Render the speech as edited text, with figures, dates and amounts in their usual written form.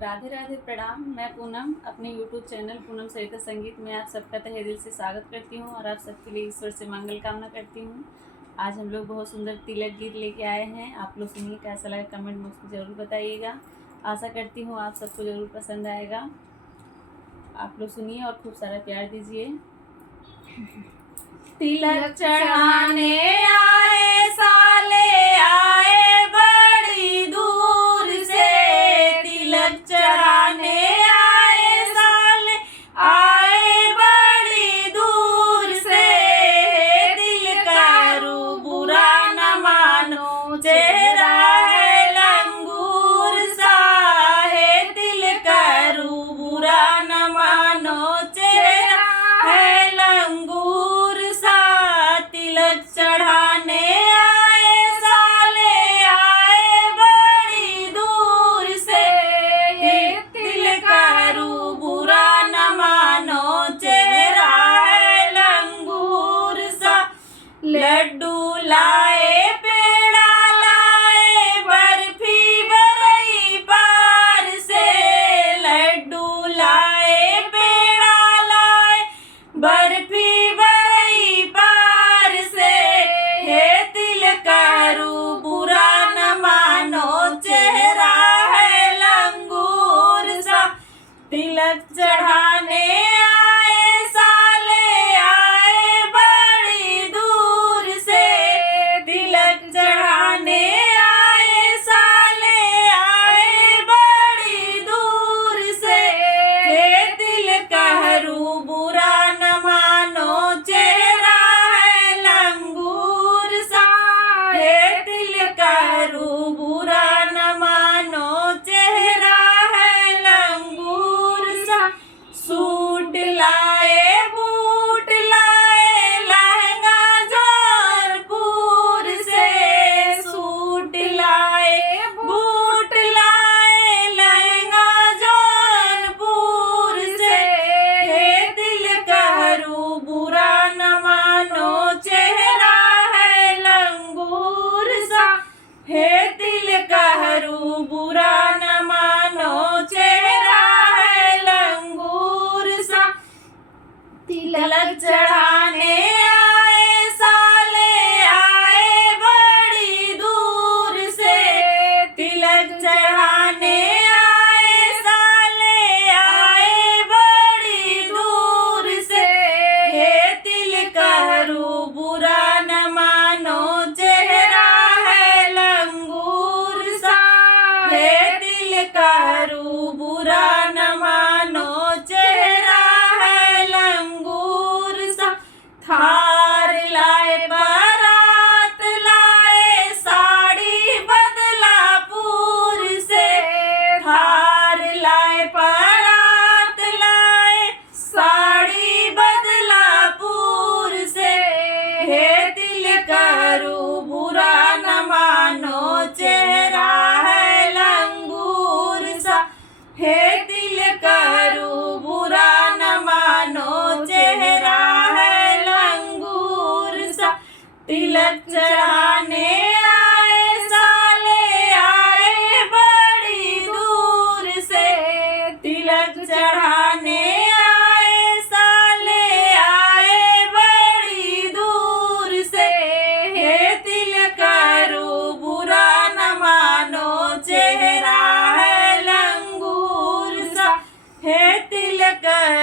राधे राधे प्रणाम। मैं पूनम अपने YouTube चैनल पूनम सरिता संगीत में आप सबका तहे दिल से स्वागत करती हूँ और आप सबके लिए ईश्वर से मंगल कामना करती हूँ। आज हम लोग बहुत सुंदर तिलक गीत लेके आए हैं। आप लोग सुनिए, कैसा लगा कमेंट बॉक्स में ज़रूर बताइएगा। आशा करती हूँ आप सबको ज़रूर पसंद आएगा। आप लोग सुनिए और खूब सारा प्यार दीजिए। तिलक चढ़ाने आए साले आए बड़ी दूर से, तिलक चढ़ाने आए साले आए बड़ी दूर से। दिल करू बुरा न मानो, चेहरा है लंगूर सा है। दिल करू बुरा न मानो, चेहरा है लंगूर सा। तिलक चढ़ाने आए साले आए बड़ी दूर से, दिल करू बुरा न मानो, चेहरा है लंगूर सा। लड्डू लाए पेड़ा लाए बर्फी बरई पार से, लड्डू लाए पेड़ा लाए बर्फी बरई पार से। हे तिल करू बुरा न मानो, चेहरा है लंगूर सा। तिलक चढ़ाने आए साले आए बड़ी दूर से, तिलक चढ़ाने आए साले आए बड़ी दूर से। हे तिल करू बुरा न मानो, चेहरा है लंगूर सा। हे तिल करू बुरा न मानो, चेहरा है लंगूर सा। सूट लाए बूट लाए लहंगा जौनपुर से, सूट लाए बूट लाए लहंगा जौनपुर से। हे दिल करू बुरा न मानो, चेहरा है लंगूर सा। हे दिल करू बुरा न मानो, चेहरा है लंगूर सा। तिलक चढ़ाने आए साले आए बड़ी दूर से, तिलक चढ़ाने आए साले आए बड़ी दूर से। हे तिल करू बुरा न मानो, चेहरा है लंगूर सा। हे तिल करू बुरा न मानो, चेहरा है लंगूर सा। थार लाए बारात लाए साड़ी बदलापुर से, थार लाए बारात लाए साड़ी बदलापुर से। हे दिल करू बुरा न मानो, चेहरा है लंगूर सा। हे दिल करू बुरा न मानो, चेहरा है लंगूर सा। तिलक चढ़ाने आए साले आए बड़ी दूर से, तिलक चढ़ाने आए साले आए बड़ी दूर से। हे तिल करू बुरा न मानो, चेहरा है लंगूर सा। हे तिल